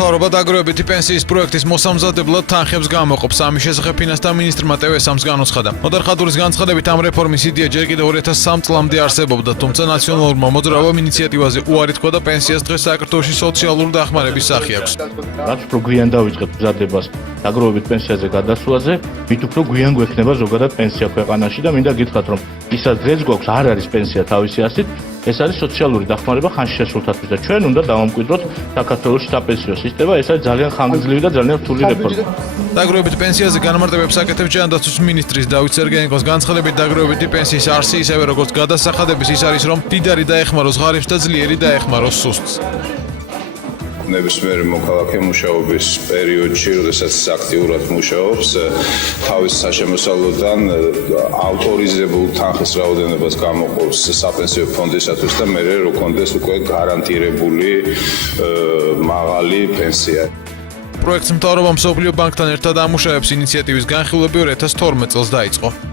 მთავრობა დაგროვებითი პენსიის პროექტის მოსამზადებლად თანხებს გამოყოფს. ამის შესახებ ფინანსთა მინისტრმა TV3-ს განუცხადა. ნოდარ ხატურის განცხადებით ამ რეფორმის იდეა ჯერ კიდევ 2003 წლამდე არსებობდა, თუმცა ნაციონალურმა მოძრაობამ ინიციატივაზე უარი თქვა და პენსიას დღეს საქართველოში სოციალური დახმარების სახე აქვს. რაც უფრო გვიან დავიწყებთ მზადებას დაგროვებით პენსიაზე გადასვლაზე, მით უფრო გვიან გვექნება ზოგადად პენსია ქვეყანაში და მინდა გითხრათ, რომ ისაც დღეს გვაქვს არ არის პენსია თავისი ასით, ეს არის სოციალური დახმარება ხანში შესულთათვის და ჩვენ უნდა დავამკვიდროთ საქართველოს საპენსიო სისტემა, ეს არის ძალიან ხანგრძლივი და ძალიან რთული რეფორმა. დაგროვებით პენსიაზე განმარტებებს აკეთებს ჯანდაცვის მინისტრის დავით სერგეენკოს განცხადებით დაგროვებითი პენსიის არსი ისევე როგორც გადასახადების ის არის, რომ დიდარი დაეხმაროს ღარიბს და ძლიერი დაეხმაროს სუსტს. ნებისმიერი მოქალაქე მუშაობის პერიოდში, როდესაც აქტიურად მუშაობს, თავის საშემოსავლოდან ავტორიზებულ თანხის რაოდენობას გამოყოფს საპენსიო ფონდისათვის და მერე რო კონდეს უკვე გარანტირებული მაღალი პენსია. პროექტს მთავრობა მსოფლიო ბანკთან ერთად ამუშავებს, ინიციატივის განხილვები 2012 წელს დაიწყო.